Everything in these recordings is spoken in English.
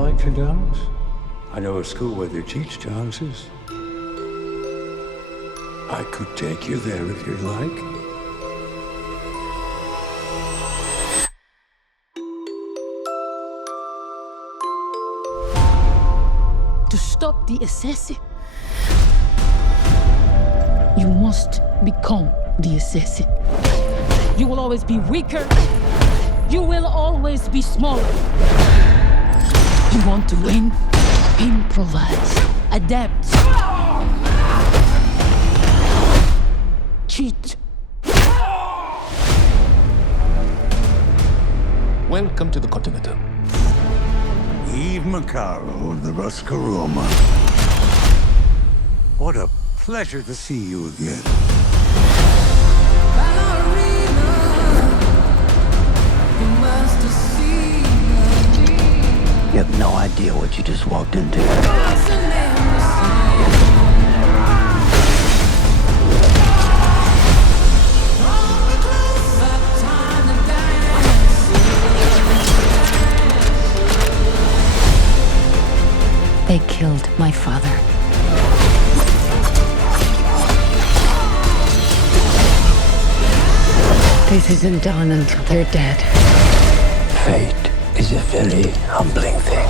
like to dance? I know a school where they teach dances. I could take you there if you'd like. To stop the assassin, you must become the assassin. You will always be weaker. You will always be smaller. You want to win? Improvise. Adapt. Cheat. Welcome to the Continental. Eve Macaro of the Roscaroma. What a pleasure to see you again. You have no idea what you just walked into. They killed my father. This isn't done until they're dead. Fate is a very humbling thing.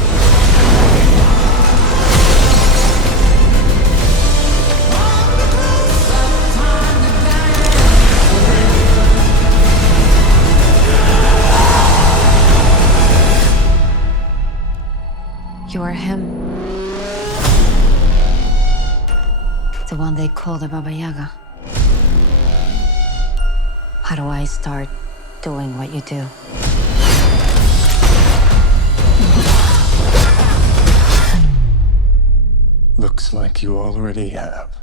You are him. The one they call the Baba Yaga. How do I start doing what you do? Looks like you already have.